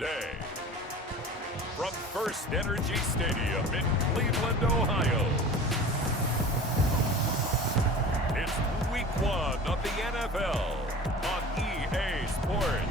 today. From First Energy Stadium in Cleveland, Ohio, it's Week 1 of the NFL on EA Sports.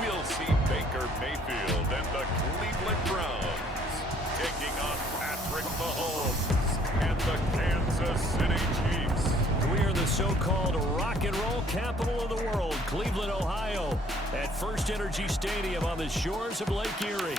We'll see Baker Mayfield and the Cleveland Browns taking on Patrick Mahomes and the Kansas City Chiefs. We're in the so-called rock and roll capital of the world, Cleveland, Ohio, at First Energy Stadium on the shores of Lake Erie.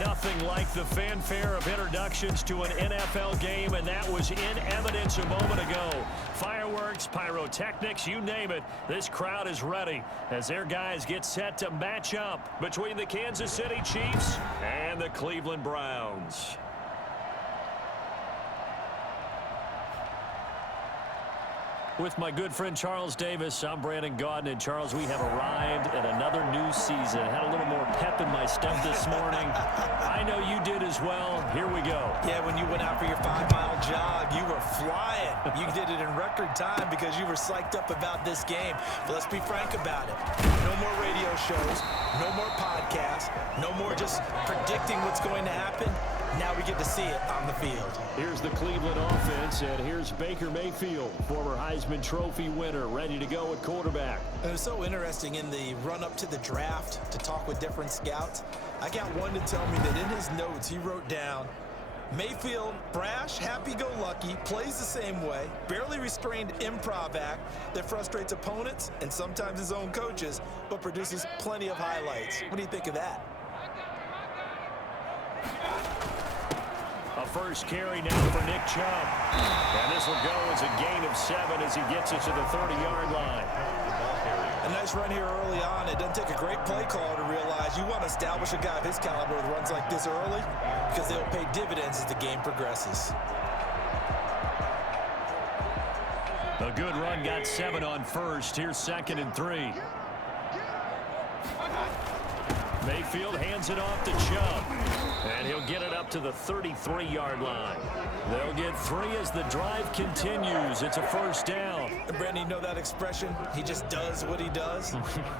Nothing like the fanfare of introductions to an NFL game, and that was in evidence a moment ago. Fireworks, pyrotechnics, you name it. This crowd is ready as their guys get set to match up between the Kansas City Chiefs and the Cleveland Browns. With my good friend Charles Davis, I'm Brandon Gaudin. And Charles, we have arrived at another new season. Had a little more pep in my step this morning. I know you did as well. Here we go. Yeah, when you went out for your 5-mile jog, you were flying. You did it in record time because you were psyched up about this game. But let's be frank about it. No more radio shows, no more podcasts, no more just predicting what's going to happen. Now we get to see it on the field. Here's the Cleveland offense, and here's Baker Mayfield, former Heisman Trophy winner, ready to go at quarterback. It was so interesting in the run-up to the draft to talk with different scouts. I got one to tell me that in his notes he wrote down, Mayfield, brash, happy-go-lucky, plays the same way, barely restrained improv act that frustrates opponents and sometimes his own coaches, but produces plenty of highlights. What do you think of that? A first carry now for Nick Chubb. And this will go as a gain of 7 as he gets it to the 30-yard line. A nice run here early on. It doesn't take a great play caller to realize you want to establish a guy of his caliber with runs like this early because they'll pay dividends as the game progresses. A good run got 7 on first. Here's 2nd and 3. Mayfield hands it off to Chubb, and he'll get it up to the 33-yard line. They'll get 3 as the drive continues. It's a first down. Brandon, you know that expression? He just does what he does?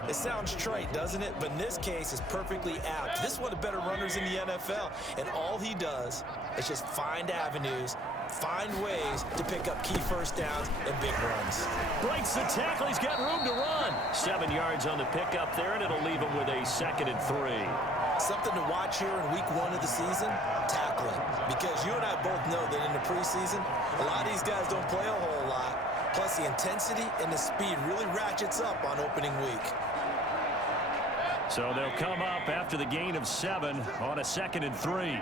It sounds trite, doesn't it? But in this case, it's perfectly apt. This is one of the better runners in the NFL, and all he does is just find avenues, find ways to pick up key first downs and big runs. Breaks the tackle. He's got room to run. 7 yards on the pickup there, and it'll leave him with a 2nd and 3. Something to watch here in week 1 of the season, tackling. Because you and I both know that in the preseason, a lot of these guys don't play a whole lot. Plus, the intensity and the speed really ratchets up on opening week. So they'll come up after the gain of 7 on a 2nd and 3.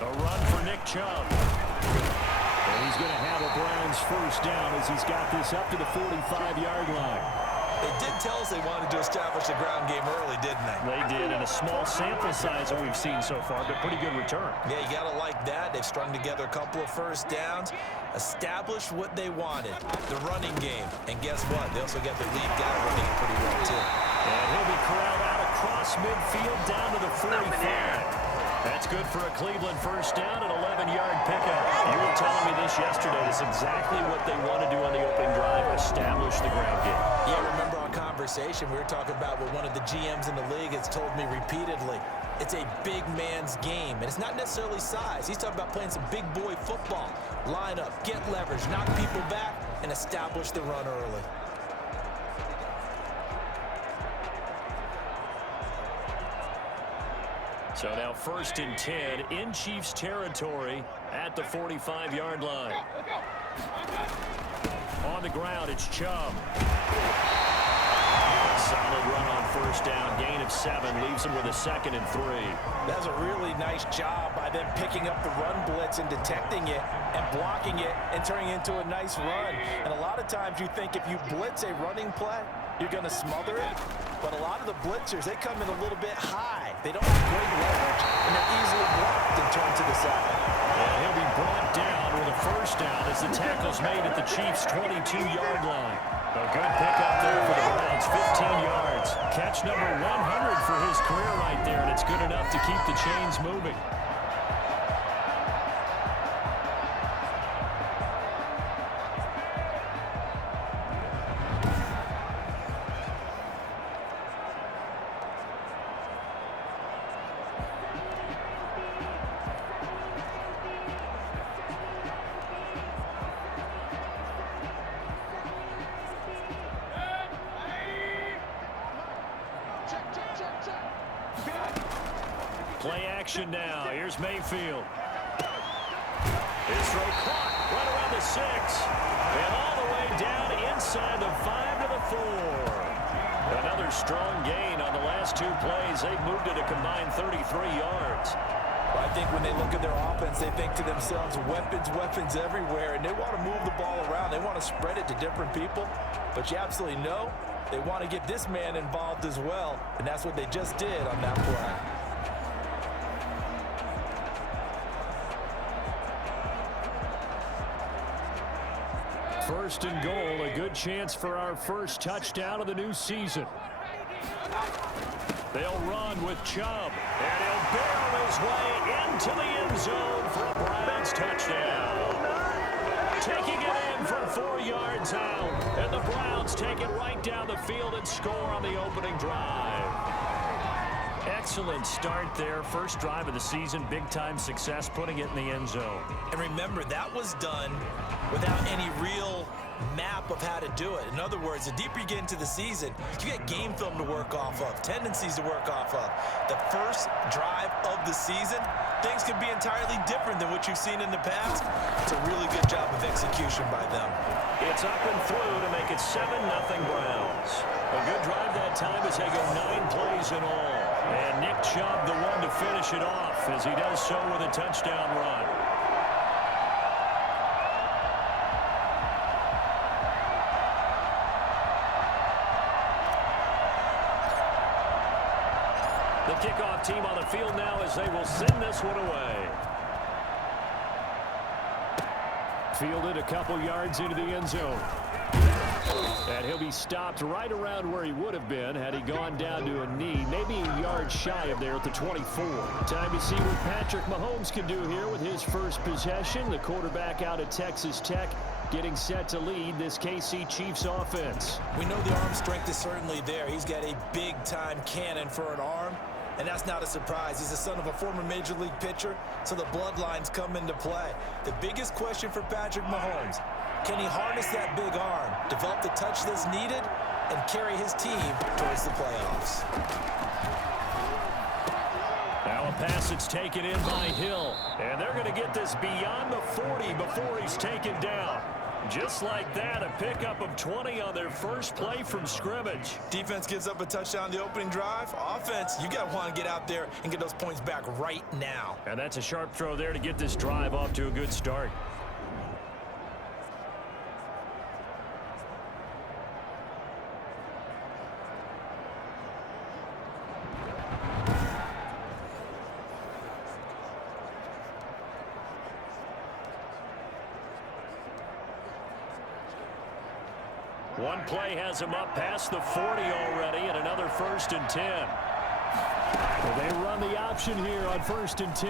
A run for Nick Chubb. And he's going to have a Browns first down as he's got this up to the 45-yard line. They did tell us they wanted to establish the ground game early, didn't they? They did, in a small sample size that we've seen so far, but pretty good return. Yeah, you got to like that. They've strung together a couple of first downs, established what they wanted, the running game. And guess what? They also got their lead guy running it pretty well, too. And he'll be corralled out across midfield down to the 45. That's good for a Cleveland first down, an 11-yard pickup. You were telling me this yesterday. That's exactly what they want to do on the opening drive, establish the ground game. Yeah, remember our conversation we were talking about what one of the GMs in the league has told me repeatedly. It's a big man's game, and it's not necessarily size. He's talking about playing some big boy football. Line up, get leverage, knock people back, and establish the run early. So now 1st and 10 in Chiefs territory at the 45-yard line. On the ground, it's Chubb. Solid run on first down. Gain of 7 leaves him with a 2nd and 3. That's a really nice job by them picking up the run blitz and detecting it and blocking it and turning it into a nice run. And a lot of times you think if you blitz a running play, you're going to smother it. But a lot of the blitzers, they come in a little bit high. They don't have great leverage, and they're easily blocked and turned to the side. And he'll be brought down with a first down as the tackle's made at the Chiefs' 22-yard line. A good pickup there for the Browns, 15 yards. Catch number 100 for his career right there, and it's good enough to keep the chains moving. Play action now. Here's Mayfield. His throw caught right around the 6. And all the way down inside the 5 to the 4. Another strong gain on the last 2 plays. They've moved it a combined 33 yards. I think when they look at their offense, they think to themselves, weapons, weapons everywhere, and they want to move the ball around. They want to spread it to different people. But you absolutely know they want to get this man involved as well, and that's what they just did on that play. First and goal, a good chance for our first touchdown of the new season. They'll run with Chubb, and he'll barrel his way into the end zone for a Browns touchdown. Taking it in from 4 yards out, and the Browns take it right down the field and score on the opening drive. Excellent start there. First drive of the season, big-time success, putting it in the end zone. And remember, that was done without any real map of how to do it. In other words, the deeper you get into the season, you get game film to work off of, tendencies to work off of. The first drive of the season, things can be entirely different than what you've seen in the past. It's a really good job of execution by them. It's up and through to make it 7-0 Browns. A good drive that time as they go 9 plays in all. And Nick Chubb, the one to finish it off, as he does so with a touchdown run. The kickoff team on the field now as they will send this one away. Fielded a couple yards into the end zone. And he'll be stopped right around where he would have been had he gone down to a knee, maybe a yard shy of there at the 24. Time to see what Patrick Mahomes can do here with his first possession. The quarterback out of Texas Tech getting set to lead this KC Chiefs offense. We know the arm strength is certainly there. He's got a big-time cannon for an arm, and that's not a surprise. He's the son of a former Major League pitcher, so the bloodlines come into play. The biggest question for Patrick Mahomes, can he harness that big arm, develop the touch that's needed, and carry his team towards the playoffs? Now a pass that's taken in by Hill. And they're going to get this beyond the 40 before he's taken down. Just like that, a pickup of 20 on their first play from scrimmage. Defense gives up a touchdown on the opening drive. Offense, you got to want to get out there and get those points back right now. And that's a sharp throw there to get this drive off to a good start. One play has him up past the 40 already, and another 1st and 10. Well, they run the option here on 1st and 10.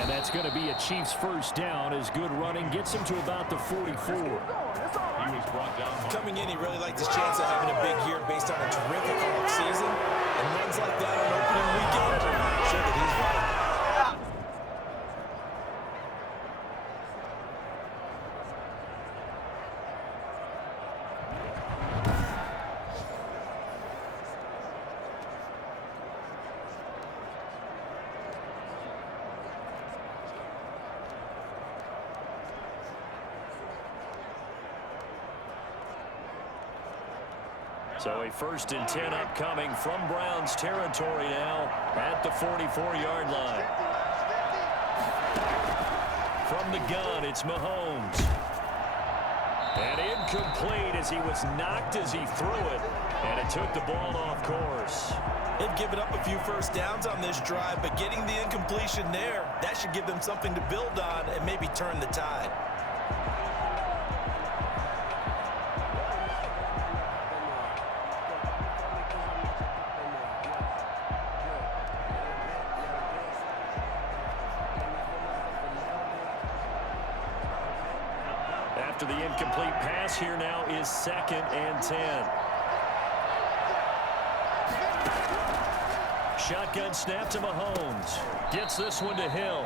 And that's going to be a Chiefs first down as good running gets him to about the 44. He was brought down. Coming in, he really liked his chance of having a big year based on a terrific offseason. And runs like that on opening weekend, sure that he's right. So a 1st and 10 upcoming from Browns territory now at the 44-yard line. From the gun, it's Mahomes. And incomplete as he was knocked as he threw it. And it took the ball off course. They've given up a few first downs on this drive, but getting the incompletion there, that should give them something to build on and maybe turn the tide. After the incomplete pass, here now is 2nd and 10. Shotgun snap to Mahomes. Gets this one to Hill.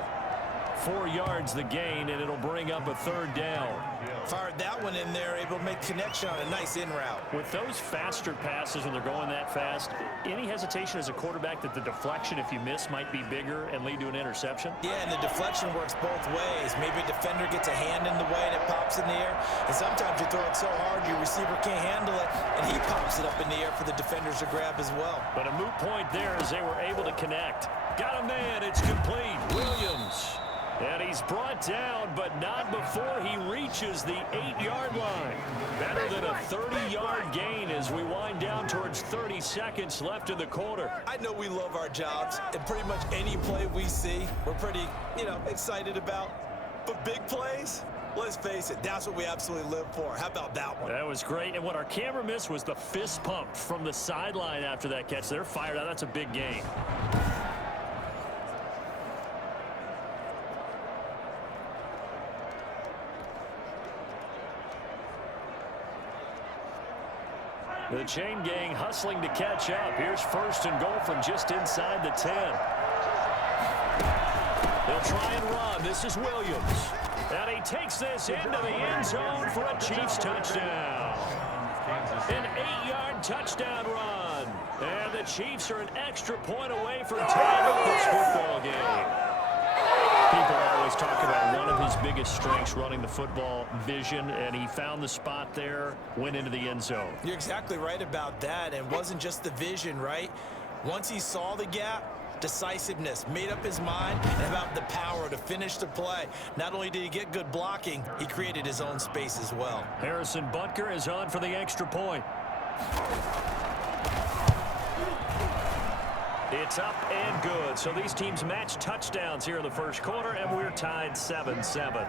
4 yards the gain, and it'll bring up a 3rd down. Fired that one in there, able to make connection on a nice in route. With those faster passes when they're going that fast, any hesitation as a quarterback that the deflection, if you miss, might be bigger and lead to an interception? Yeah, and the deflection works both ways. Maybe a defender gets a hand in the way and it pops in the air. And sometimes you throw it so hard your receiver can't handle it, and he pops it up in the air for the defenders to grab as well. But a moot point there as they were able to connect. Got a man, it's complete. Williams. And he's brought down, but not before he reaches the 8-yard line. Better than a 30-yard gain as we wind down towards 30 seconds left in the quarter. I know we love our jobs, and pretty much any play we see, we're pretty, excited about. But big plays, let's face it, that's what we absolutely live for. How about that one? That was great, and what our camera missed was the fist pump from the sideline after that catch. They're fired out. That's a big gain. The chain gang hustling to catch up. Here's 1st and goal from just inside the 10. They'll try and run. This is Williams. And he takes this into the end zone for a Chiefs touchdown. An 8-yard touchdown run. And the Chiefs are an extra point away from tying up this football game. People always talk about one of his biggest strengths, running the football, vision, and he found the spot there, went into the end zone. You're exactly right about that, and it wasn't just the vision, right? Once he saw the gap, decisiveness, made up his mind, and about the power to finish the play. Not only did he get good blocking, he created his own space as well. Harrison Butker is on for the extra point. It's up and good. So these teams match touchdowns here in the first quarter, and we're tied 7-7.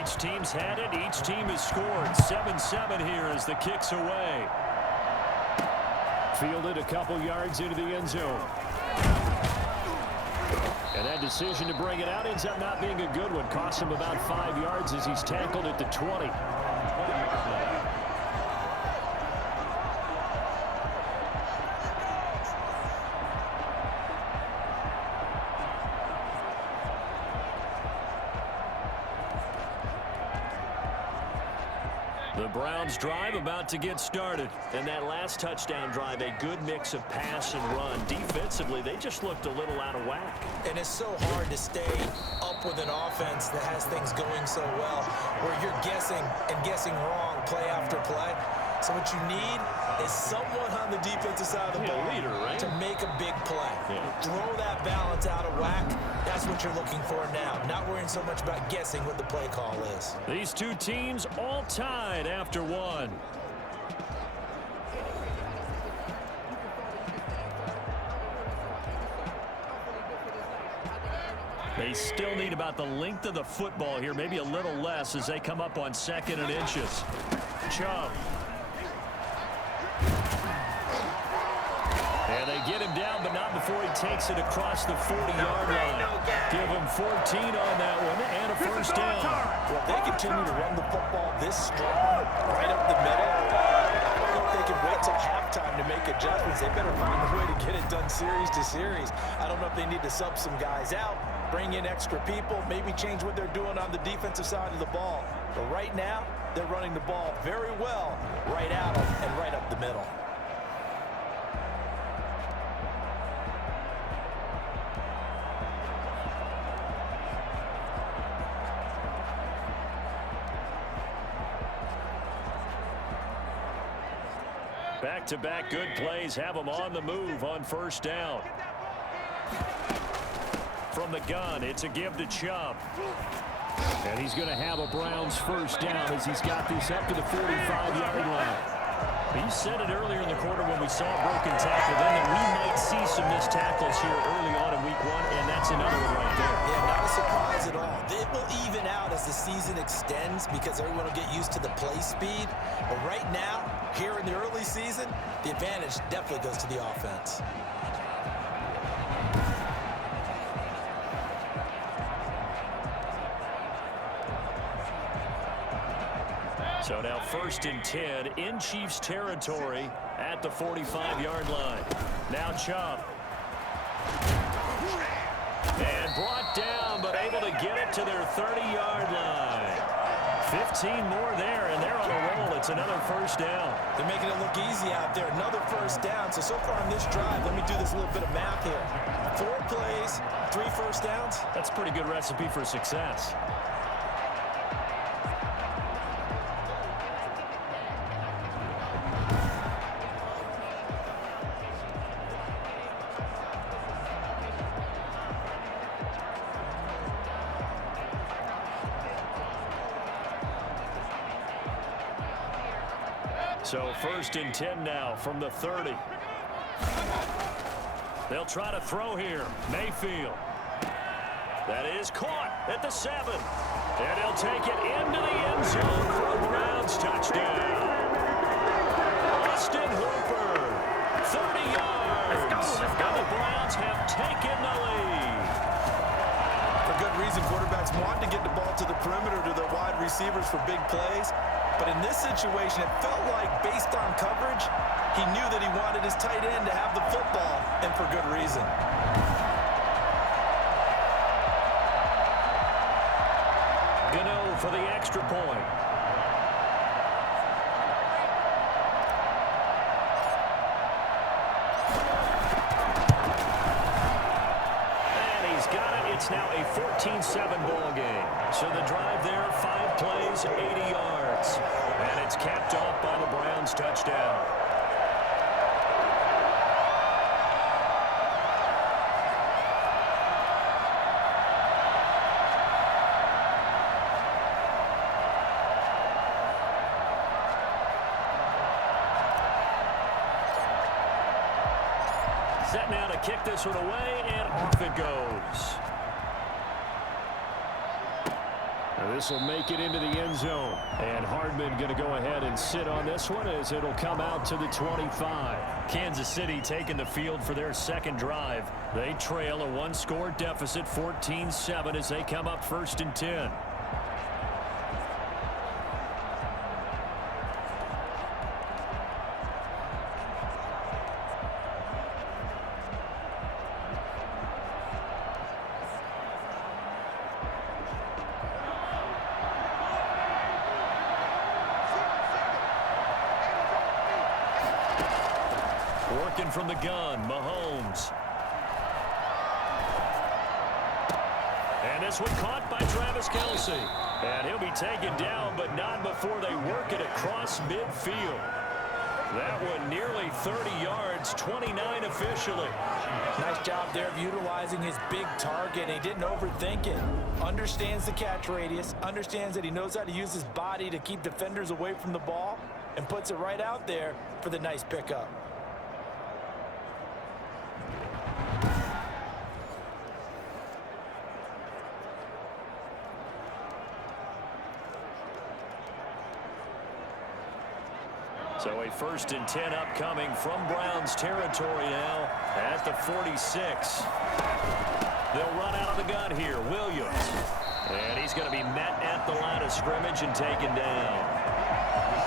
Each team's had it. Each team has scored. 7-7 here as the kick's away. Fielded a couple yards into the end zone. And that decision to bring it out ends up not being a good one. Cost him about 5 yards as he's tackled at the 20. The Browns drive about to get started. And that last touchdown drive, a good mix of pass and run. Defensively, they just looked a little out of whack. And it's so hard to stay up with an offense that has things going so well, where you're guessing and guessing wrong play after play. So what you need is someone on the defensive side of the ball leader, right? to make a big play. Yeah. Throw that balance out of whack. That's what you're looking for now. Not worrying so much about guessing what the play call is. These two teams all tied after one. They still need about the length of the football here, maybe a little less as they come up on 2nd and inches. Chubb. And they get him down, but not before he takes it across the 40-yard line. Give him 14 on that one and a first down. Well, if they continue to run the football this strong, right up the middle, I don't know if they can wait till halftime to make adjustments. They better find a way to get it done series to series. I don't know if they need to sub some guys out, bring in extra people, maybe change what they're doing on the defensive side of the ball. But right now, they're running the ball very well right at them and right up the middle. Back-to-back good plays have them on the move on first down. From the gun, it's a give to Chubb. And he's going to have a Browns first down as he's got this up to the 45-yard line. You said it earlier in the quarter when we saw a broken tackle then that we might see some missed tackles here early on in week one, and that's another one right there. Yeah, not a surprise at all. It will even out as the season extends because everyone will get used to the play speed. But right now, here in the early season, the advantage definitely goes to the offense. So now 1st and 10 in Chiefs territory at the 45-yard line. Now Chubb. And brought down, but able to get it to their 30-yard line. 15 more there, and they're on a roll. It's another first down. They're making it look easy out there. Another first down. So far on this drive, let me do this little bit of math here. 4 plays, 3 first downs. That's a pretty good recipe for success. So 1st and 10 now from the 30. They'll try to throw here. Mayfield. That is caught at the 7. And he'll take it into the end zone for a Browns touchdown. Austin Hooper, 30 yards. Let's go. And the Browns have taken the lead. For good reason, quarterbacks want to get the ball to the perimeter to their wide receivers for big plays. But in this situation, it felt like, based on coverage, he knew that he wanted his tight end to have the football, and for good reason. Gano for the extra point. And he's got it. It's now a 14-7 ball game. So the drive there, 5 plays, 80 yards. And it's capped off by the Browns touchdown. Set now to kick this one away, and off it goes. This will make it into the end zone. And Hardman going to go ahead and sit on this one as it'll come out to the 25. Kansas City taking the field for their second drive. They trail a 1-score deficit, 14-7, as they come up 1st and 10. Working from the gun, Mahomes. And this one caught by Travis Kelce. And he'll be taken down, but not before they work it across midfield. That one nearly 30 yards, 29 officially. Nice job there of utilizing his big target. He didn't overthink it. Understands the catch radius, understands that he knows how to use his body to keep defenders away from the ball, and puts it right out there for the nice pickup. So a 1st and 10 upcoming from Browns territory now at the 46. They'll run out of the gun here. Williams. And he's going to be met at the line of scrimmage and taken down.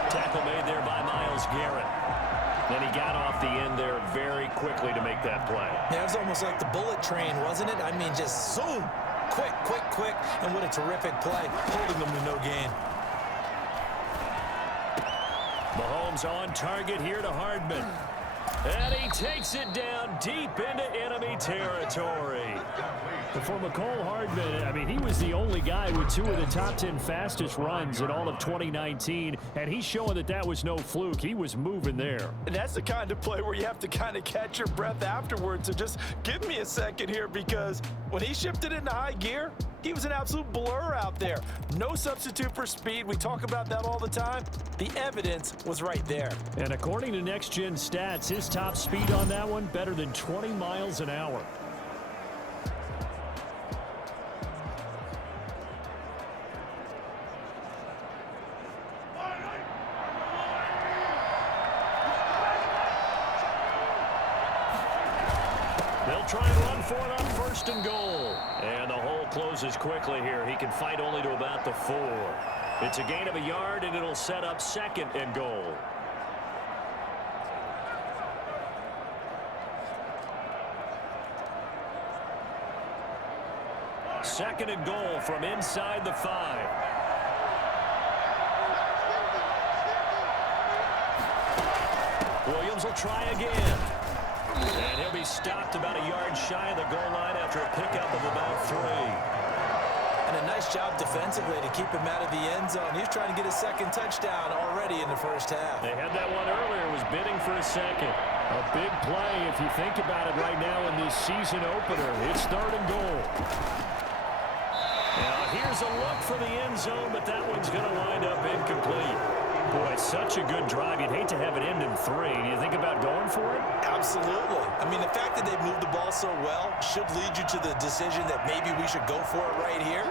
Tackle made there by Myles Garrett. Then he got off the end there very quickly to make that play. Yeah, it was almost like the bullet train, wasn't it? I mean, just zoom. Quick, quick, quick. And what a terrific play. Holding them to no gain. Mahomes on target here to Hardman. And he takes it down deep into enemy territory. But for McCole Hardman, I mean, he was the only guy with 2 of the top 10 fastest runs in all of 2019, and he's showing that that was no fluke. He was moving there. And that's the kind of play where you have to kind of catch your breath afterwards. So just give me a second here, because when he shifted into high gear, he was an absolute blur out there. No substitute for speed. We talk about that all the time. The evidence was right there. And according to Next Gen Stats, his top speed on that one, better than 20 miles an hour. They'll try and run for it on 1st and goal. And the hole closes quickly here. He can fight only to about the 4. It's a gain of a yard, and it'll set up 2nd and goal. Second and goal from inside the 5. Williams will try again. And he'll be stopped about a yard shy of the goal line after a pickup of about 3. And a nice job defensively to keep him out of the end zone. He's trying to get a 2nd touchdown already in the 1st half. They had that one earlier, was bidding for a 2nd. A big play if you think about it right now in this season opener. It's 3rd and goal. Now here's a look for the end zone, but that one's going to wind up incomplete. Boy, such a good drive. You'd hate to have it end in 3. Do you think about going for it? Absolutely. I mean, the fact that they've moved the ball so well should lead you to the decision that maybe we should go for it right here.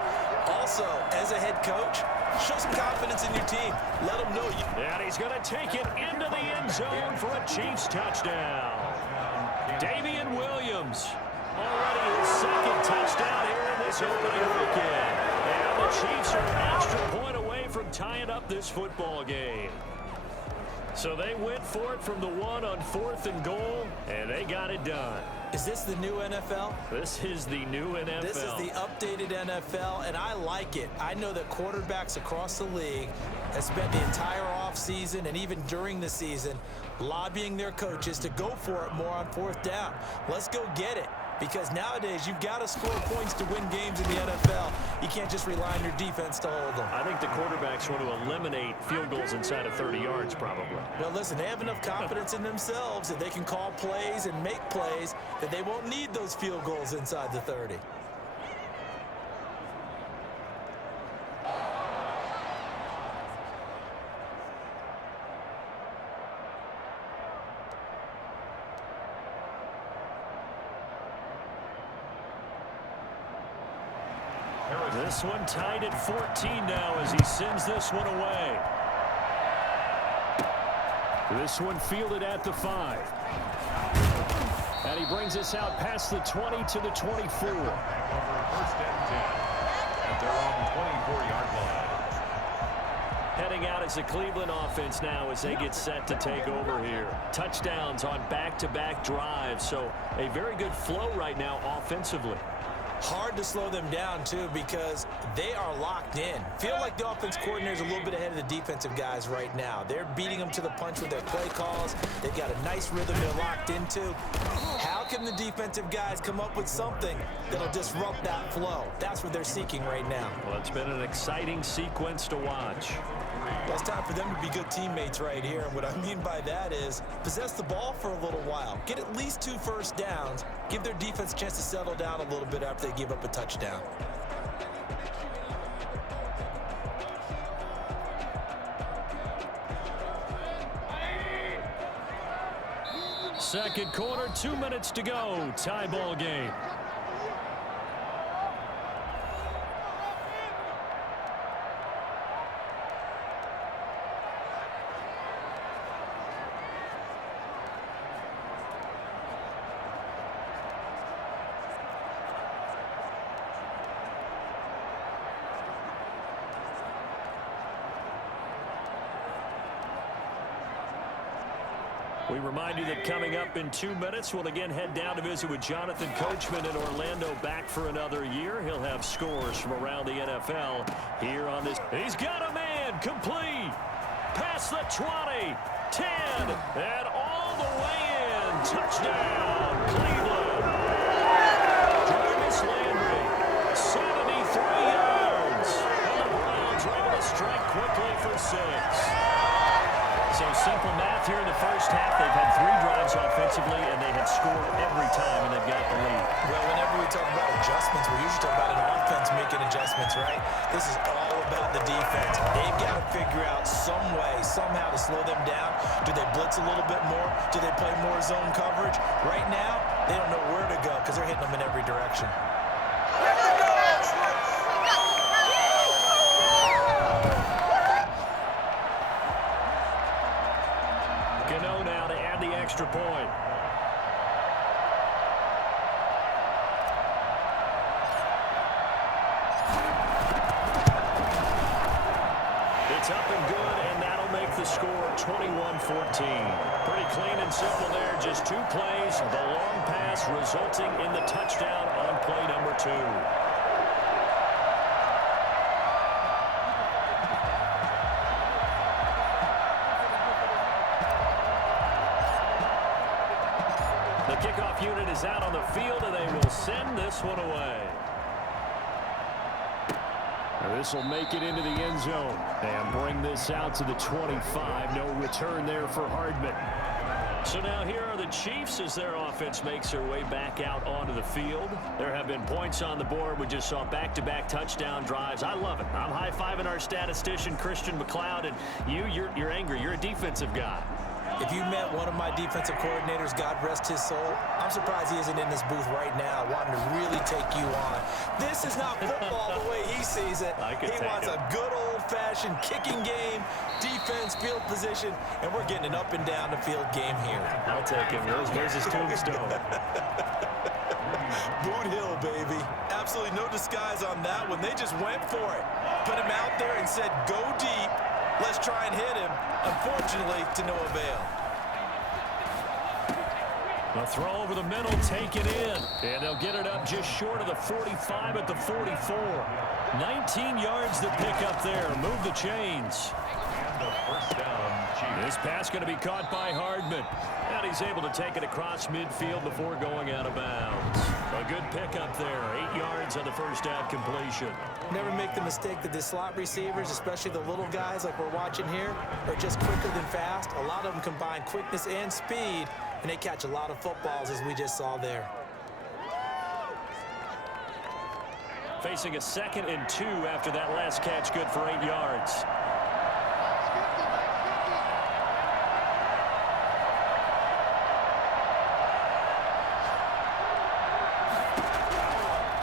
Also, as a head coach, show some confidence in your team. Let them know you. And he's going to take it into the end zone for a Chiefs touchdown. Damian Williams, already his 2nd touchdown here in this opening weekend. And the Chiefs are an extra point away from tying up this football game. So they went for it from the 1 on 4th and goal, and they got it done. Is this the new NFL? This is the new NFL. This is the updated NFL, and I like it. I know that quarterbacks across the league have spent the entire offseason and even during the season lobbying their coaches to go for it more on 4th down. Let's go get it. Because nowadays, you've got to score points to win games in the NFL. You can't just rely on your defense to hold them. I think the quarterbacks want to eliminate field goals inside of 30 yards, probably. Well, listen, they have enough confidence in themselves that they can call plays and make plays that they won't need those field goals inside the 30. This one tied at 14 now as he sends this one away. This one fielded at the 5. And he brings us out past the 20 to the 24. 1st and 10 at their own 24-yard line. Heading out as the Cleveland offense now as they get set to take over here. Touchdowns on back-to-back drives, so a very good flow right now offensively. Hard to slow them down, too, because they are locked in. Feel like the offense coordinator is a little bit ahead of the defensive guys right now. They're beating them to the punch with their play calls. They've got a nice rhythm they're locked into. How can the defensive guys come up with something that'll disrupt that flow? That's what they're seeking right now. Well, it's been an exciting sequence to watch. Well, it's time for them to be good teammates right here. And what I mean by that is possess the ball for a little while. Get at least 2 first downs. Give their defense a chance to settle down a little bit after they give up a touchdown. Second quarter, 2 minutes to go. Tie ball game. We remind you that coming up in 2 minutes, we'll again head down to visit with Jonathan Coachman in Orlando, back for another year. He'll have scores from around the NFL here on this. He's got a man complete. Past the 20, 10, and all the way in. Touchdown, Cleveland. Jarvis Landry adjustments, we're usually talking about an offense making adjustments, right? This is all about the defense. They've got to figure out some way, somehow to slow them down. Do they blitz a little bit more? Do they play more zone coverage? Right now, they don't know where to go because they're hitting them in every direction. Gano now to add the extra point. It's up and good, and that'll make the score 21-14. Pretty clean and simple there. Just 2 plays. The long pass resulting in the touchdown on play number 2. The kickoff unit is out on the field, and they will send this one away. This will make it into the end zone and bring this out to the 25. No return there for Hardman. So now here are the Chiefs as their offense makes their way back out onto the field. There have been points on the board. We just saw back-to-back touchdown drives. I love it. I'm high-fiving our statistician, Christian McLeod, and you're angry. You're a defensive guy. If you met one of my defensive coordinators, God rest his soul, I'm surprised he isn't in this booth right now wanting to really take you on. This is not football the way he sees it. He wants a good old-fashioned kicking game, defense, field position, and we're getting an up and down the field game here. I'll take him. There's his tombstone. Boot Hill, baby. Absolutely no disguise on that one. They just went for it. Put him out there and said, go deep. Let's try and hit him. Unfortunately, to no avail. The throw over the middle, taken in. And they'll get it up just short of the 45 at the 44. 19 yards to pick up there. Move the chains. This pass going to be caught by Hardman. And he's able to take it across midfield before going out of bounds. A good pickup there. 8 yards on the first down completion. Never make the mistake that the slot receivers, especially the little guys like we're watching here, are just quicker than fast. A lot of them combine quickness and speed, and they catch a lot of footballs, as we just saw there. Facing a 2nd and 2 after that last catch, good for 8 yards.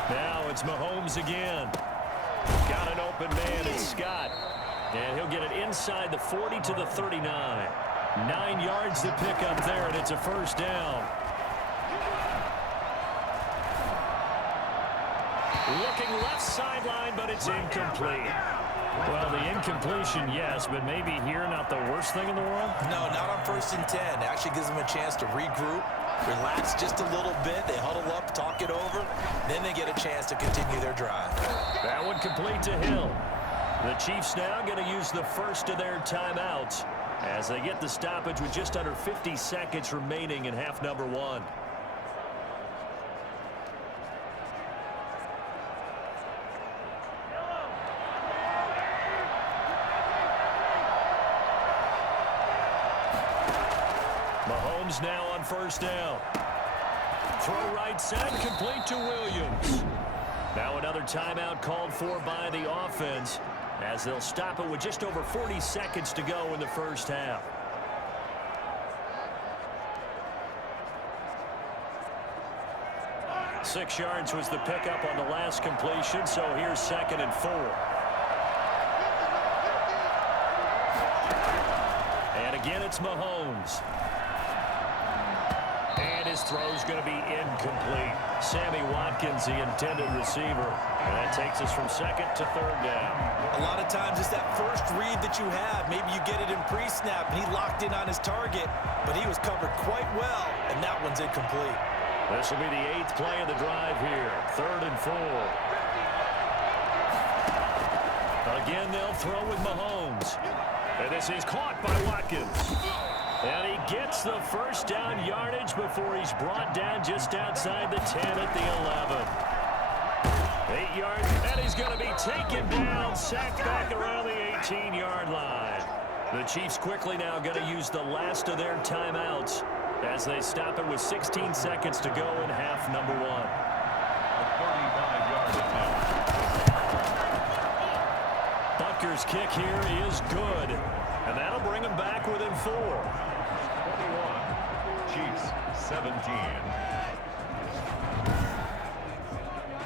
Now it's Mahomes again. Got an open man, it's Scott. And he'll get it inside the 40 to the 39. 9 yards to pick up there, and it's a first down. Looking left sideline, but it's incomplete. Well, the incompletion, yes, but maybe here not the worst thing in the world? No, not on 1st and 10. It actually gives them a chance to regroup, relax just a little bit. They huddle up, talk it over. Then they get a chance to continue their drive. That one complete to Hill. The Chiefs now going to use the first of their timeouts as they get the stoppage with just under 50 seconds remaining in half number 1. Mahomes now on first down. Throw right side, complete to Williams. Now another timeout called for by the offense as they'll stop it with just over 40 seconds to go in the first half. Six yards was the pickup on the last completion, so here's 2nd and 4. And again, it's Mahomes. And his throw's going to be incomplete. Sammy Watkins, the intended receiver. And that takes us from 2nd to 3rd down. A lot of times it's that first read that you have. Maybe you get it in pre-snap, and he locked in on his target, but he was covered quite well, and that one's incomplete. This will be the 8th play of the drive here. 3rd and 4. Again, they'll throw with Mahomes. And this is caught by Watkins. And he gets the first down yardage before he's brought down just outside the 10 at the 11. 8 yards, and he's going to be taken down, sacked back around the 18-yard line. The Chiefs quickly now going to use the last of their timeouts as they stop it with 16 seconds to go in half number 1. Panthers kick here is good. And that'll bring them back within 4. 21, Chiefs 17.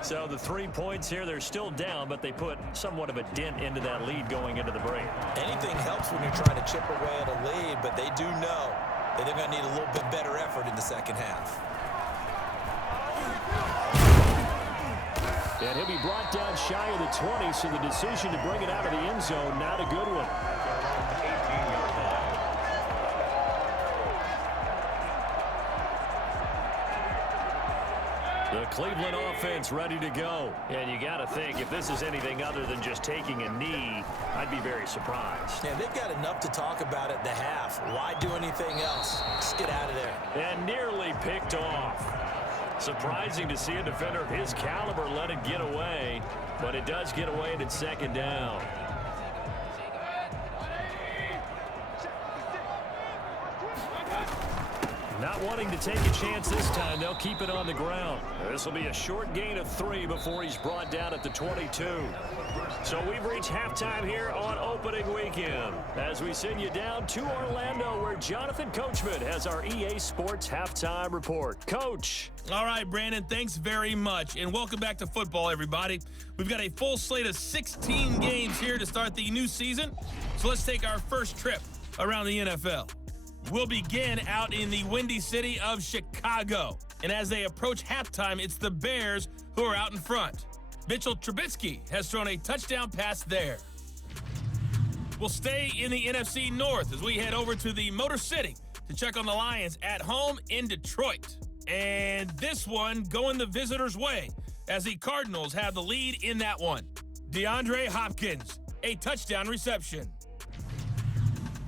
So the 3 points here, they're still down, but they put somewhat of a dent into that lead going into the break. Anything helps when you're trying to chip away at a lead, but they do know that they're going to need a little bit better effort in the second half. And he'll be brought down shy of the 20, so the decision to bring it out of the end zone, not a good one. The Cleveland offense ready to go. And you got to think, if this is anything other than just taking a knee, I'd be very surprised. Yeah, they've got enough to talk about at the half. Why do anything else? Just get out of there. And nearly picked off. Surprising to see a defender of his caliber let it get away, but it does get away and it's second down. Not wanting to take a chance this time, they'll keep it on the ground. This will be a short gain of 3 before he's brought down at the 22. So we've reached halftime here on opening weekend as we send you down to Orlando, where Jonathan Coachman has our EA Sports halftime report. Coach. All right, Brandon, thanks very much, and welcome back to football, everybody. We've got a full slate of 16 games here to start the new season, so let's take our first trip around the NFL. We'll begin out in the windy city of Chicago. And as they approach halftime, it's the Bears who are out in front. Mitchell Trubisky has thrown a touchdown pass there. We'll stay in the NFC North as we head over to the Motor City to check on the Lions at home in Detroit. And this one going the visitors' way as the Cardinals have the lead in that one. DeAndre Hopkins, a touchdown reception.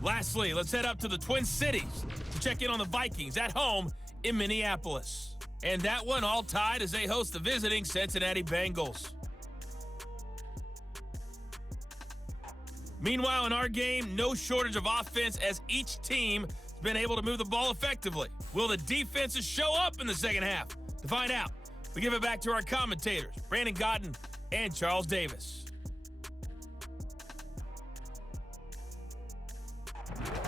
Lastly, let's head up to the Twin Cities to check in on the Vikings at home in Minneapolis. And that one all tied as they host the visiting Cincinnati Bengals. Meanwhile, in our game, no shortage of offense as each team has been able to move the ball effectively. Will the defenses show up in the second half? To find out, we give it back to our commentators, Brandon Godden and Charles Davis.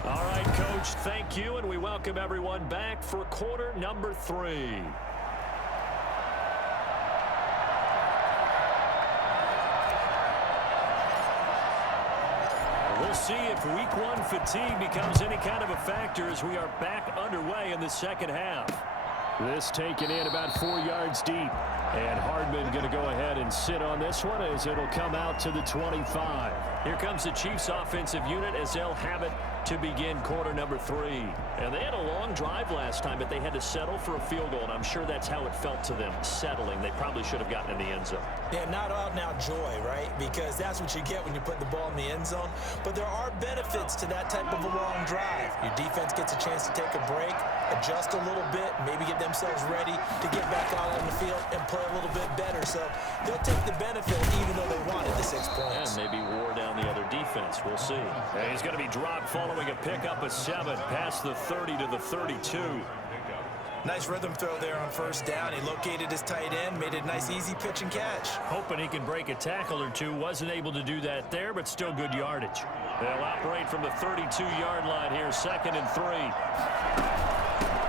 All right, Coach, thank you, and we welcome everyone back for quarter number 3. We'll see if week 1 fatigue becomes any kind of a factor as we are back underway in the second half. This taken in about 4 yards deep. And Hardman going to go ahead and sit on this one as it'll come out to the 25. Here comes the Chiefs offensive unit as they'll have it to begin quarter number 3. And they had a long drive last time, but they had to settle for a field goal, and I'm sure that's how it felt to them, settling. They probably should have gotten in the end zone. Yeah, not out now joy, right? Because that's what you get when you put the ball in the end zone. But there are benefits to that type of a long drive. Your defense gets a chance to take a break, adjust a little bit, maybe get themselves ready to get back out on the field and play a little bit better. So they'll take the benefit even though they wanted the 6 points. And maybe wore down the other defense. We'll see. And he's going to be dropped following a pickup of 7 past the 30 to the 32. Nice rhythm throw there on first down. He located his tight end, made a nice easy pitch and catch. Hoping he can break a tackle or two. Wasn't able to do that there, but still good yardage. They'll operate from the 32-yard line here, 2nd and 3.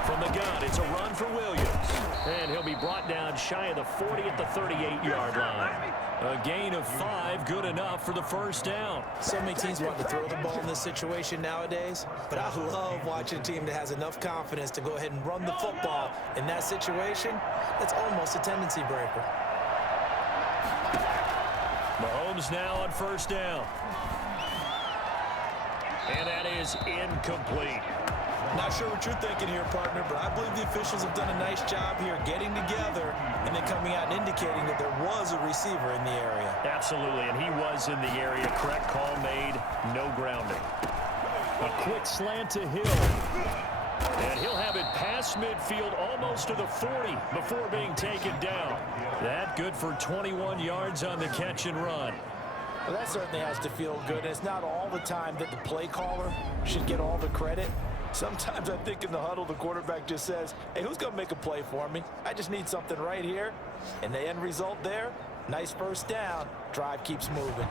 From the gun, it's a run for Williams. And he'll be brought down shy of the 40 at the 38-yard line. A gain of 5, good enough for the first down. So many teams want to throw the ball in this situation nowadays, but I love watching a team that has enough confidence to go ahead and run the football in that situation. That's almost a tendency breaker. Mahomes now on first down. And that is incomplete. Not sure what you're thinking here, partner, but I believe the officials have done a nice job here getting together and then coming out and indicating that there was a receiver in the area. Absolutely, and he was in the area. Correct call made, no grounding. A quick slant to Hill. And he'll have it past midfield almost to the 40 before being taken down. That good for 21 yards on the catch and run. Well, that certainly has to feel good. And it's not all the time that the play caller should get all the credit. Sometimes I think in the huddle, the quarterback just says, hey, who's going to make a play for me? I just need something right here. And the end result there, nice first down. Drive keeps moving.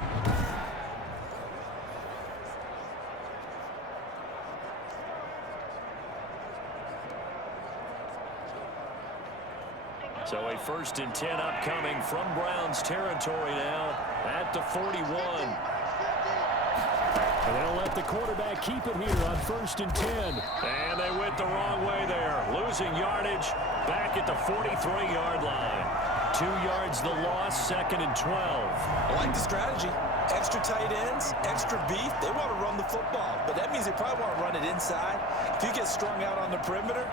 A 1st and 10 upcoming from Browns territory now at the 41. And they'll let the quarterback keep it here on 1st and 10. And they went the wrong way there. Losing yardage back at the 43-yard line. 2 yards the loss, 2nd and 12. I like the strategy. Extra tight ends, extra beef. They want to run the football, but that means they probably want to run it inside. If you get strung out on the perimeter,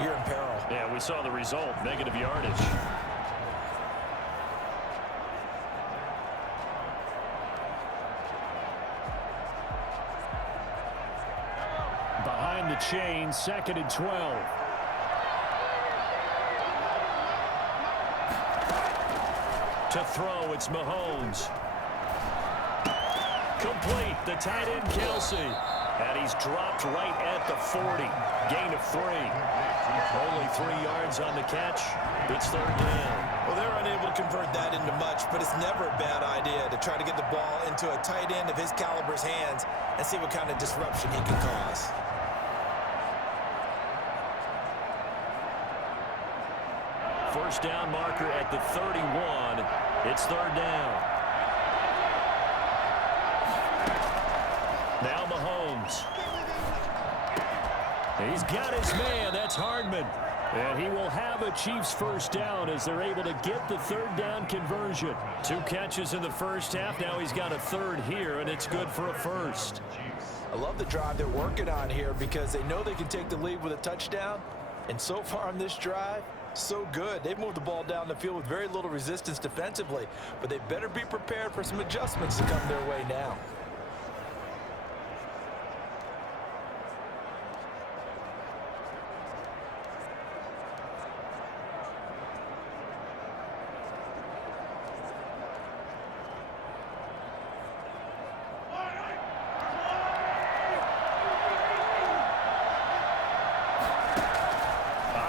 you're in peril. Yeah, we saw the result, negative yardage. Behind the chain, 2nd and 12. To throw, it's Mahomes. Complete, the tight end Kelsey. And he's dropped right at the 40. Gain of 3. Only 3 yards on the catch. It's 3rd down. Well, they're unable to convert that into much, but it's never a bad idea to try to get the ball into a tight end of his caliber's hands and see what kind of disruption he can cause. First down marker at the 31. It's 3rd down. Now Mahomes. He's got his man. That's Hardman. And he will have a Chiefs first down as they're able to get the 3rd down conversion. 2 catches in the first half. Now he's got a 3rd here, and it's good for a 1st. I love the drive they're working on here because they know they can take the lead with a touchdown. And so far on this drive, so good. They've moved the ball down the field with very little resistance defensively, but they better be prepared for some adjustments to come their way now.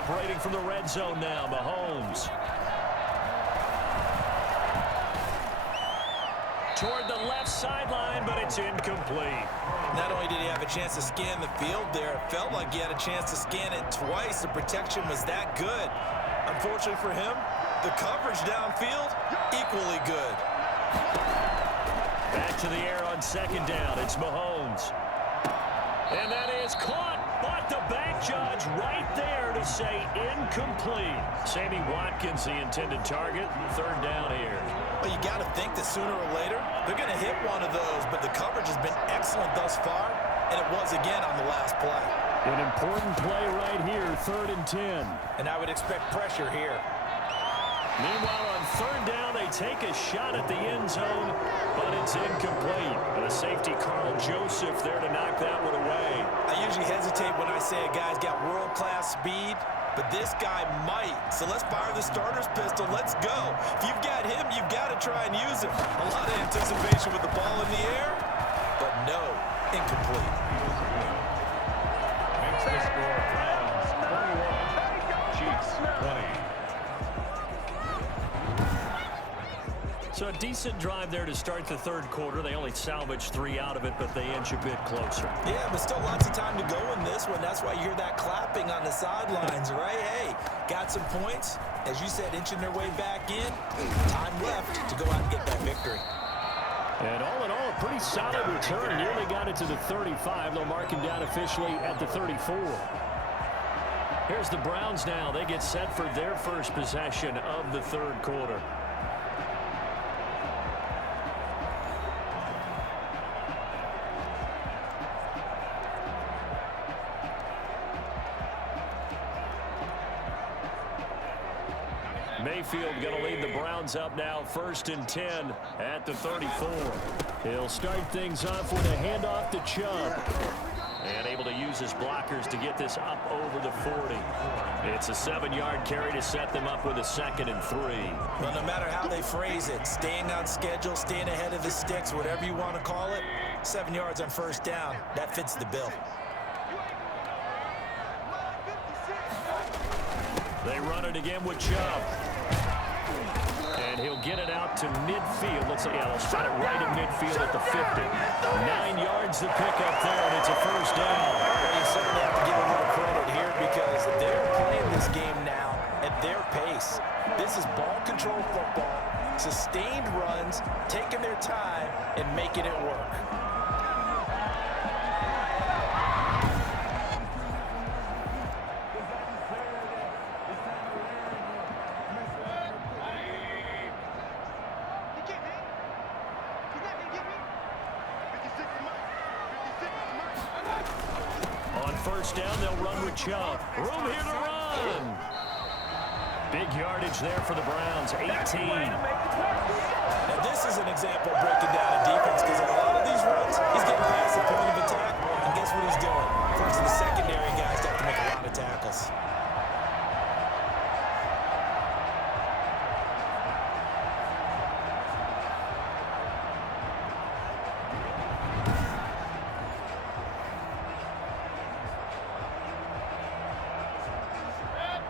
Operating from the red zone now, Mahomes. Toward the left sideline, but it's incomplete. Not only did he have a chance to scan the field there, it felt like he had a chance to scan it twice. The protection was that good. Unfortunately for him, the coverage downfield, equally good. Back to the air on 2nd down. It's Mahomes. And that is caught, but the back judge right there to say incomplete. Sammy Watkins, the intended target. 3rd down here. Well, you got to think that sooner or later, they're going to hit one of those, but the coverage has been excellent thus far, and it was again on the last play. An important play right here, 3rd and 10. And I would expect pressure here. Meanwhile, on 3rd down, they take a shot at the end zone, but it's incomplete. And a safety, Carl Joseph, there to knock that one away. I usually hesitate when I say a guy's got world-class speed, but this guy might. So let's fire the starter's pistol. Let's go. If you've got him, you've got to try and use him. A lot of anticipation with the ball in the air, but no, incomplete. Makes the score Browns 21, Chiefs 20. So a decent drive there to start the 3rd quarter. They only salvaged 3 out of it, but they inch a bit closer. Yeah, but still lots of time to go in this one. That's why you hear that clapping on the sidelines, right? Hey, got some points. As you said, inching their way back in. Time left to go out and get that victory. And all in all, a pretty solid return. Nearly got it to the 35. They'll mark him down officially at the 34. Here's the Browns now. They get set for their first possession of the 3rd quarter. Mayfield going to lead the Browns up now, 1st and 10 at the 34. He'll start things off with a handoff to Chubb. And able to use his blockers to get this up over the 40. It's a 7-yard carry to set them up with a 2nd and 3. Well, no matter how they phrase it, staying on schedule, staying ahead of the sticks, whatever you want to call it, 7 yards on 1st down, that fits the bill. They run it again with Chubb. And he'll get it out to midfield. Let's see, yeah, they'll start it right at midfield at the 50. 9 yards to pick up there, and it's a 1st down. You certainly have to give a little credit here because they're playing this game now at their pace. This is ball control football, sustained runs, taking their time, and making it work. On first down, they'll run with Chubb. Room here to run. Big yardage there for the Browns, 18. Now this is an example of breaking down a defense, because a lot of these runs, he's getting past the point of attack, and guess what he's doing? Forcing the secondary guys to have to make a lot of tackles.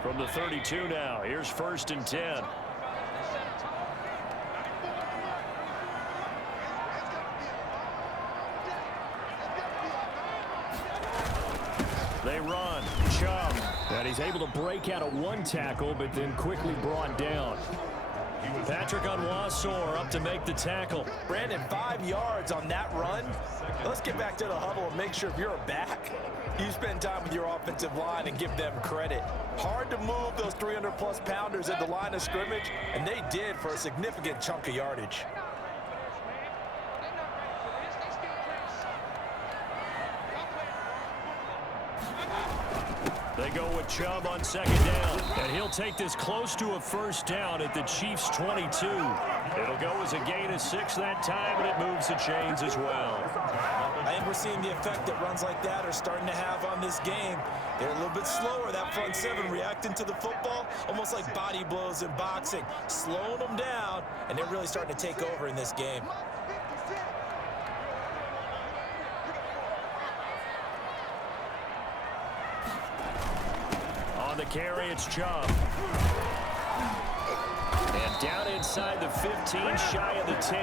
From the 32 now, here's first and 10. They run. Chubb. And he's able to break out of one tackle, but then quickly brought down. Patrick Onwuasor up to make the tackle. Brandon, 5 yards on that run. Let's get back to the huddle and make sure if you're a back, you spend time with your offensive line and give them credit. Hard to move those 300-plus pounders at the line of scrimmage, and they did for a significant chunk of yardage. They go with Chubb on second down, and he'll take this close to a first down at the Chiefs' 22. It'll go as a gain of 6 that time, and it moves the chains as well. I think we're seeing the effect that runs like that are starting to have on this game. They're a little bit slower, that front seven, reacting to the football, almost like body blows in boxing, slowing them down, and they're really starting to take over in this game. On the carry, it's Chubb. And down inside the 15, shy of the 10.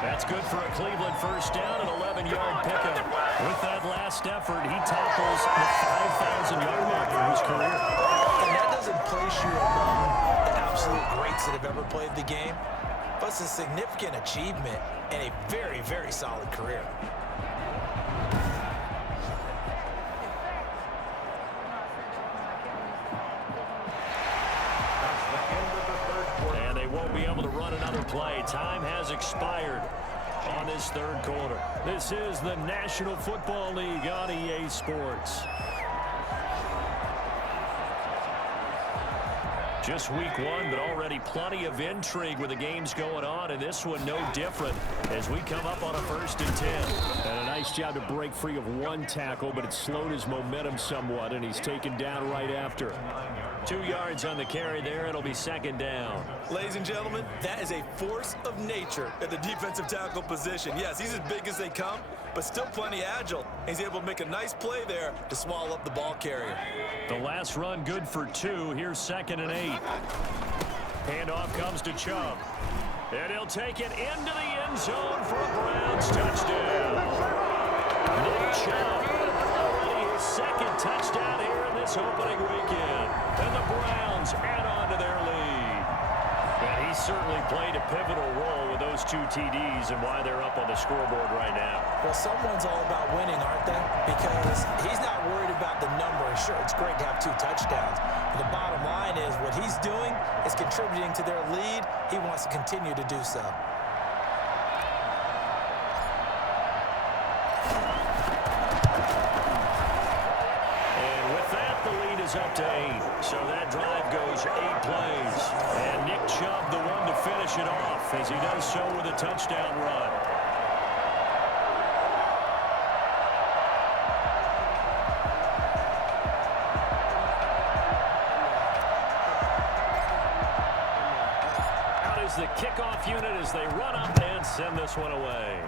That's good for a Cleveland first down, an 11-yard pickup. With that last effort, he topples the 5,000-yard mark for his career. And that doesn't place you among the absolute greats that have ever played the game, but it's a significant achievement and a very, very solid career. And they won't be able to run another play. Time has expired on this third quarter. This is the National Football League on EA Sports. Just week 1, but already plenty of intrigue with the games going on, and this one no different as we come up on a first and 10. And a nice job to break free of one tackle, but it slowed his momentum somewhat, and he's taken down right after. 2 yards on the carry there. It'll be second down. Ladies and gentlemen, that is a force of nature at the defensive tackle position. Yes, he's as big as they come, but still plenty agile. He's able to make a nice play there to swallow up the ball carrier. The last run good for 2. Here's second and 8. Handoff comes to Chubb. And he'll take it into the end zone for a Browns touchdown. Nick Chubb, already his second touchdown here in this opening weekend. And the Browns add on to their lead. And he certainly played a pivotal role with those 2 TDs and why they're up on the scoreboard right now. Well, someone's all about winning, aren't they? Because he's not worried about the number. Sure, it's great to have 2 touchdowns. But the bottom line is what he's doing is contributing to their lead. He wants to continue to do so. Up to 8, so that drive goes 8 plays, and Nick Chubb the one to finish it off as he does so with a touchdown run. Out is the kickoff unit as they run up and send this one away.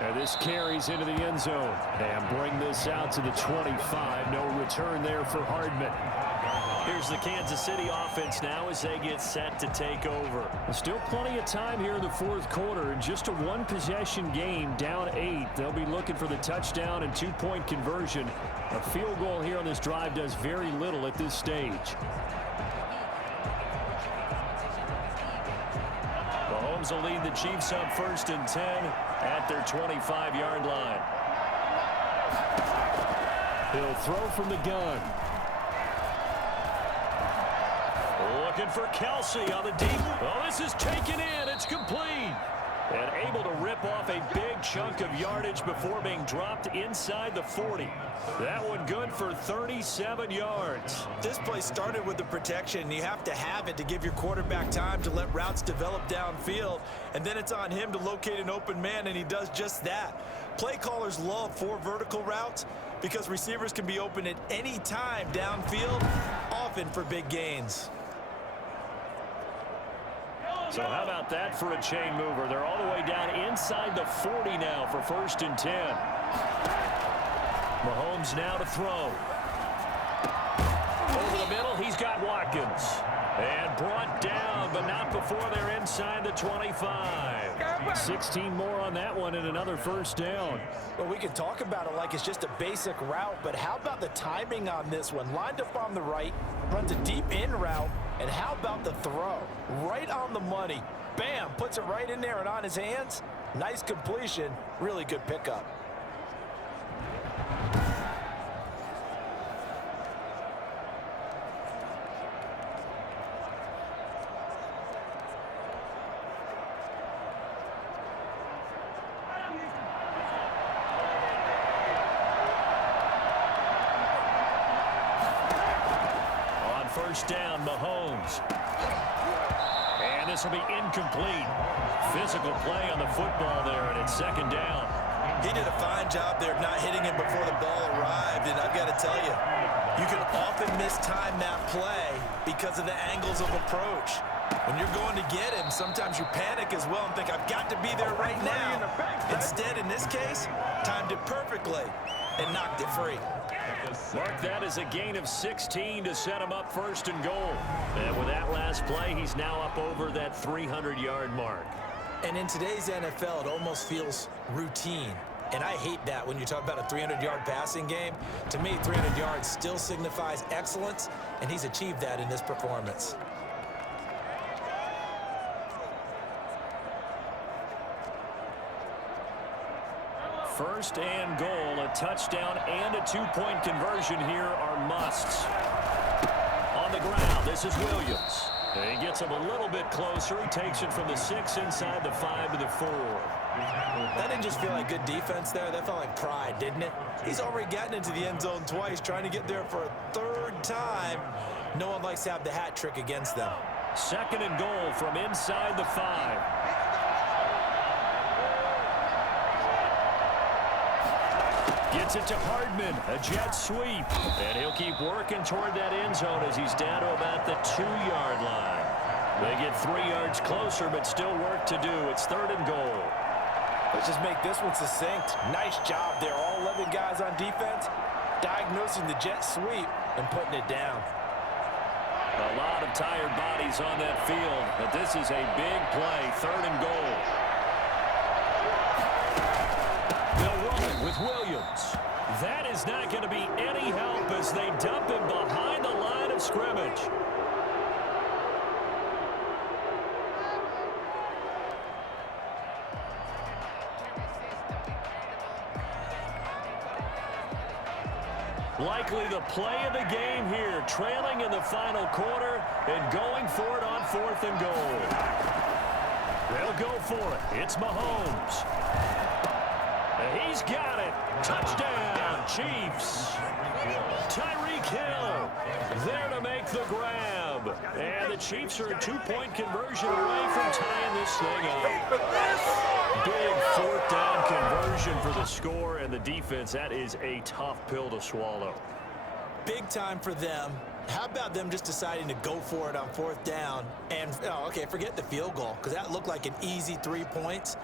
And this carries into the end zone. And bring this out to the 25. No return there for Hardman. Here's the Kansas City offense now as they get set to take over. Still plenty of time here in the fourth quarter. In just a one-possession game, down 8. They'll be looking for the touchdown and two-point conversion. A field goal here on this drive does very little at this stage. Mahomes will lead the Chiefs up 1st and 10 at their 25-yard line. He'll throw from the gun. Looking for Kelsey on the deep. Oh, this is taken in. It's complete. And able to rip off a big chunk of yardage before being dropped inside the 40. That one good for 37 yards. This play started with the protection. You have to have it to give your quarterback time to let routes develop downfield. And then it's on him to locate an open man, and he does just that. Play callers love 4 vertical routes because receivers can be open at any time downfield, often for big gains. So how about that for a chain mover? They're all the way down inside the 40 now for 1st and 10. Mahomes now to throw. Over the middle, he's got Watkins. And brought down, but not before they're inside the 25. 16 more on that one and another 1st down. Well, we can talk about it like it's just a basic route, but how about the timing on this one? Lined up on the right, runs a deep in route, and how about the throw? Right on the money. Bam, puts it right in there and on his hands. Nice completion, really good pickup. Down, Mahomes. And this will be incomplete. Physical play on the football there, and it's 2nd down. He did a fine job there of not hitting him before the ball arrived, and I've got to tell you, you can often mistime that play because of the angles of approach. When you're going to get him, sometimes you panic as well and think, I've got to be there right now. Instead, in this case, timed it perfectly and knocked it free. Mark that as a gain of 16 to set him up 1st and goal. And with that last play, he's now up over that 300-yard mark. And in today's NFL, it almost feels routine. And I hate that when you talk about a 300-yard passing game. To me, 300 yards still signifies excellence, and he's achieved that in this performance. First and goal, a touchdown and a two-point conversion here are musts. On the ground, this is Williams. And he gets him a little bit closer. He takes it from the 6 inside the 5 to the 4. That didn't just feel like good defense there. That felt like pride, didn't it? He's already gotten into the end zone twice, trying to get there for a 3rd time. No one likes to have the hat trick against them. 2nd and goal from inside the 5. Gets it to Hardman, a jet sweep. And he'll keep working toward that end zone as he's down to about the 2-yard line. They get 3 yards closer, but still work to do. It's 3rd and goal. Let's just make this one succinct. Nice job there. All 11 guys on defense, diagnosing the jet sweep and putting it down. A lot of tired bodies on that field, but this is a big play. 3rd and goal. They'll run it with Williams. That is not going to be any help as they dump him behind the line of scrimmage. Likely the play of the game here, trailing in the final quarter and going for it on 4th and goal. They'll go for it. It's Mahomes. He's got it. Touchdown, Chiefs. Tyreek Hill there to make the grab. And the Chiefs are a 2-point conversion away from tying this thing up. Big 4th down conversion for the score, and the defense, that is a tough pill to swallow. Big time for them. How about them just deciding to go for it on 4th down? And, okay, forget the field goal, because that looked like an easy 3 points.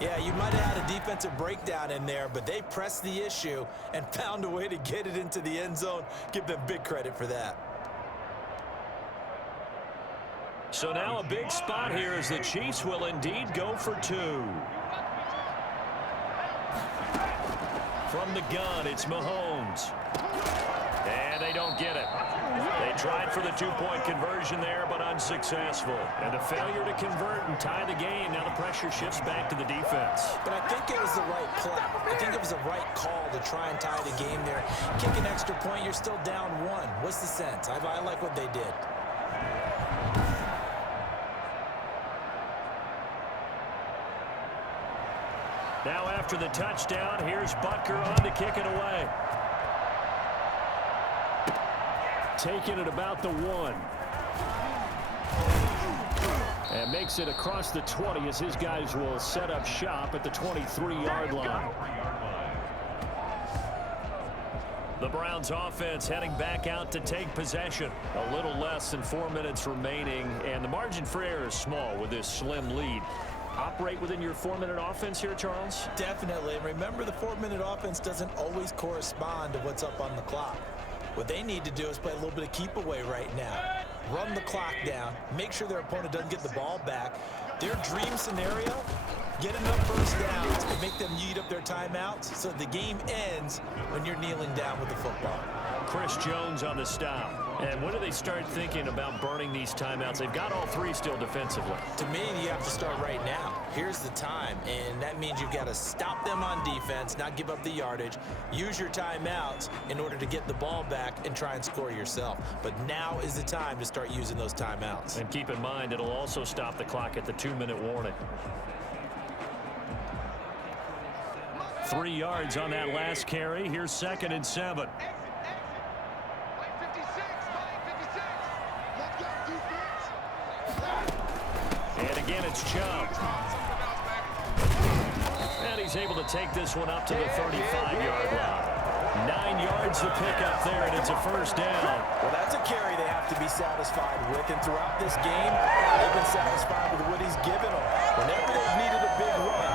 Yeah, you might have had a defensive breakdown in there, but they pressed the issue and found a way to get it into the end zone. Give them big credit for that. So now a big spot here as the Chiefs will indeed go for two. From the gun, it's Mahomes. And they don't get it. They tried for the two-point conversion there, but unsuccessful. And a failure to convert and tie the game. Now the pressure shifts back to the defense. But I think it was the right play. I think it was the right call to try and tie the game there. Kick an extra point, you're still down one. What's the sense? I like what they did. Now after the touchdown, here's Butker on to kick it away. Taking it about the 1. And makes it across the 20 as his guys will set up shop at the 23-yard line. The Browns offense heading back out to take possession. A little less than 4 minutes remaining, and the margin for error is small with this slim lead. Operate within your 4-minute offense here, Charles? Definitely. And remember, the 4-minute offense doesn't always correspond to what's up on the clock. What they need to do is play a little bit of keep away right now. Run the clock down. Make sure their opponent doesn't get the ball back. Their dream scenario, get enough first downs and make them eat up their timeouts so the game ends when you're kneeling down with the football. Chris Jones on the stop. And when do they start thinking about burning these timeouts? They've got all three still defensively. To me, you have to start right now. Here's the time, and that means you've got to stop them on defense, not give up the yardage, use your timeouts in order to get the ball back and try and score yourself. But now is the time to start using those timeouts. And keep in mind, it'll also stop the clock at the 2-minute warning. 3 yards on that last carry. Here's 2nd and 7. And again, it's Chubb. And he's able to take this one up to the 35-yard line. 9 yards to pick up there, and it's a first down. Well, that's a carry they have to be satisfied with, and throughout this game, they've been satisfied with what he's given them. Whenever they've needed a big run,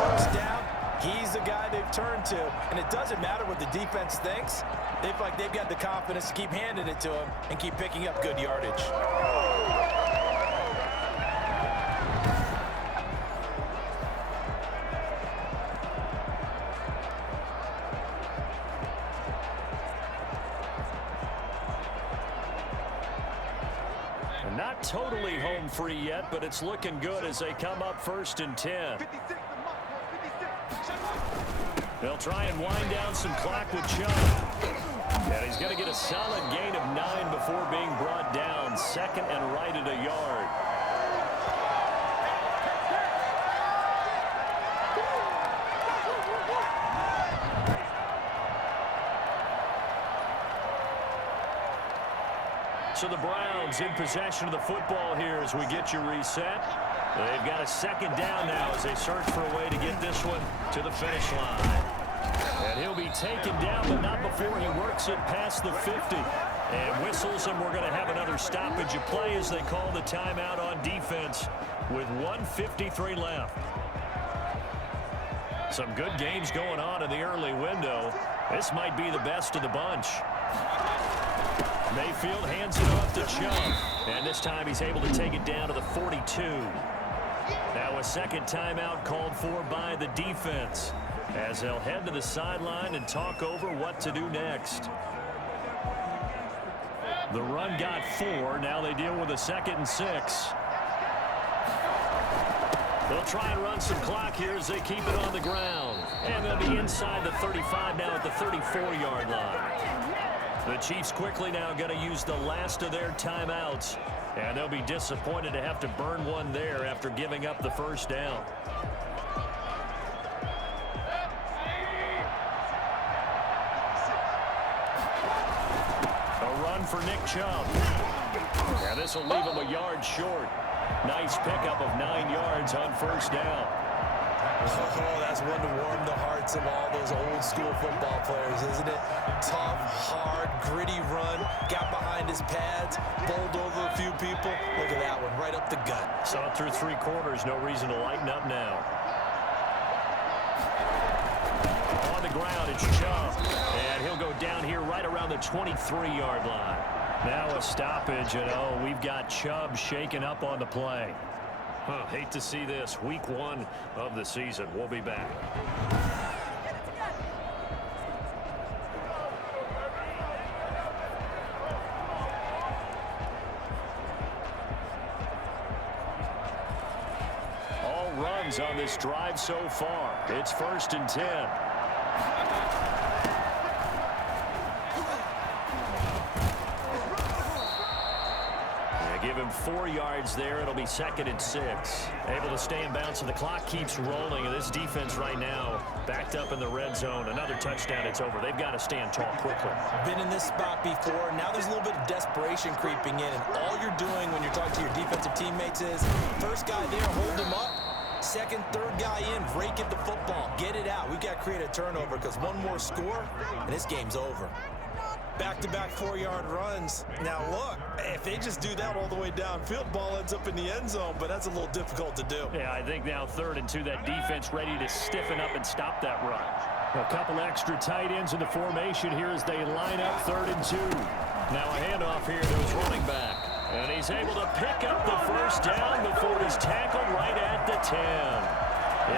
first down, he's the guy they've turned to, and it doesn't matter what the defense thinks. They feel like they've got the confidence to keep handing it to him and keep picking up good yardage. Not totally home free yet, but it's looking good as they come up 1st and 10. They'll try and wind down some clock with Chubb. And he's going to get a solid gain of 9 before being brought down. 2nd and right at a yard. So the Browns in possession of the football here as we get you reset. They've got a 2nd down now as they search for a way to get this one to the finish line. And he'll be taken down, but not before he works it past the 50. And whistles, and we're going to have another stoppage of play as they call the timeout on defense with 1:53 left. Some good games going on in the early window. This might be the best of the bunch. Mayfield hands it off to Chubb. And this time he's able to take it down to the 42. Now a 2nd timeout called for by the defense as they'll head to the sideline and talk over what to do next. The run got 4. Now they deal with a 2nd and 6. They'll try and run some clock here as they keep it on the ground. And they'll be inside the 35 now at the 34-yard line. The Chiefs quickly now going to use the last of their timeouts. And they'll be disappointed to have to burn one there after giving up the first down. A run for Nick Chubb. And this will leave him a yard short. Nice pickup of 9 yards on first down. Oh, that's one to warm the hearts of all those old school football players, isn't it? Tough, hard, gritty run, got behind his pads, bowled over a few people. Look at that one, right up the gut. Saw it through 3 quarters, no reason to lighten up now. On the ground, it's Chubb, and he'll go down here right around the 23-yard line. Now a stoppage, and we've got Chubb shaken up on the play. Hate to see this. Week 1 of the season. We'll be back. All runs on this drive so far. It's 1st and 10. Give him 4 yards there. It'll be 2nd and 6. Able to stay in bounds, so the clock keeps rolling. And this defense right now backed up in the red zone. Another touchdown, it's over. They've got to stand tall quickly. Been in this spot before. Now there's a little bit of desperation creeping in. And all you're doing when you're talking to your defensive teammates is first guy there, hold him up. Second, third guy in, break at the football. Get it out. We've got to create a turnover because one more score, and this game's over. Back-to-back 4-yard runs. Now, look, if they just do that all the way downfield, ball ends up in the end zone, but that's a little difficult to do. Yeah, I think now 3rd and 2, that defense ready to stiffen up and stop that run. A couple extra tight ends in the formation here as they line up 3rd and 2. Now a handoff here to his running back. And he's able to pick up the first down before he's tackled right at the 10.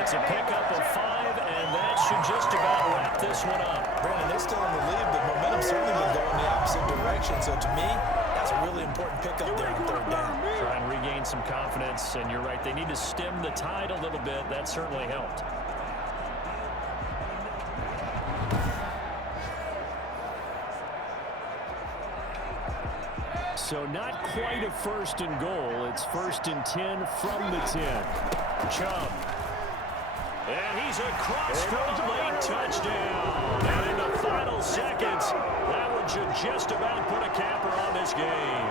It's a pickup of 5, and that should just about wrap this one up. Brandon, they're still in the lead, but momentum's certainly been going the opposite direction. So to me, that's a really important pickup there on 3rd down. Try and regain some confidence, and you're right, they need to stem the tide a little bit. That certainly helped. So not quite a 1st and goal. It's 1st and 10 from the 10. Chubb. And he's across for a late touchdown. And in the final seconds, that one should just about put a capper on this game.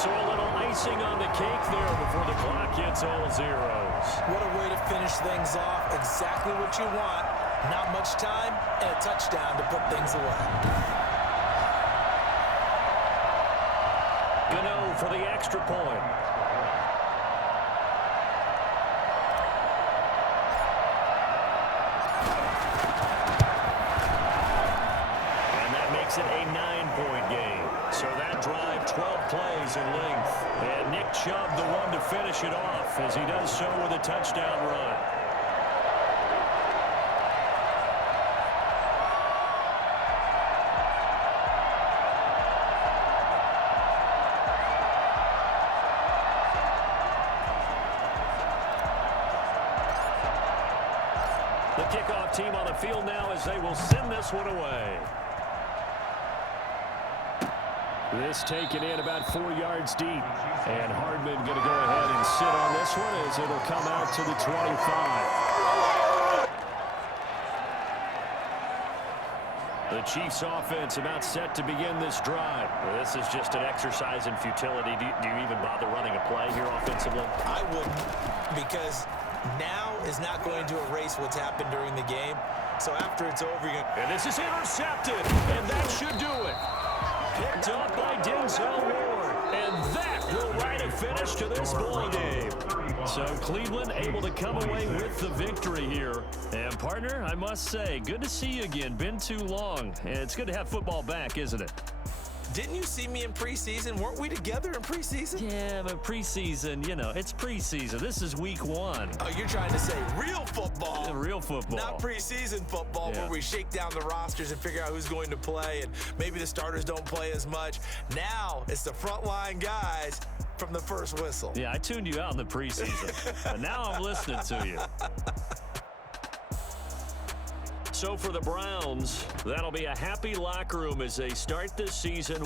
So a little icing on the cake there before the clock hits all zeros. What a way to finish things off. Exactly what you want. Not much time and a touchdown to put things away. Gano for the extra point. It a 9-point game. So that drive, 12 plays in length. And Nick Chubb, the one to finish it off, as he does so with a touchdown run. The kickoff team on the field now as they will send this one away. This taken in about 4 yards deep. And Hardman going to go ahead and sit on this one as it'll come out to the 25. The Chiefs offense about set to begin this drive. Well, this is just an exercise in futility. Do you even bother running a play here offensively? I wouldn't, because now is not going to erase what's happened during the game. So after it's over, you're going to... And this is intercepted, and that should do it. Picked up by Denzel Ward, and that will write a finish to this ball game. So Cleveland able to come away with the victory here. And partner, I must say, good to see you again. Been too long. And it's good to have football back, isn't it? Didn't you see me in preseason? Weren't we together in preseason? Yeah, but preseason, you know, it's preseason. This is week 1. Oh, you're trying to say real football. Yeah, real football. Not preseason football, yeah, where we shake down the rosters and figure out who's going to play, and maybe the starters don't play as much. Now it's the frontline guys from the first whistle. Yeah, I tuned you out in the preseason, but now I'm listening to you. So for the Browns, that'll be a happy locker room as they start this season.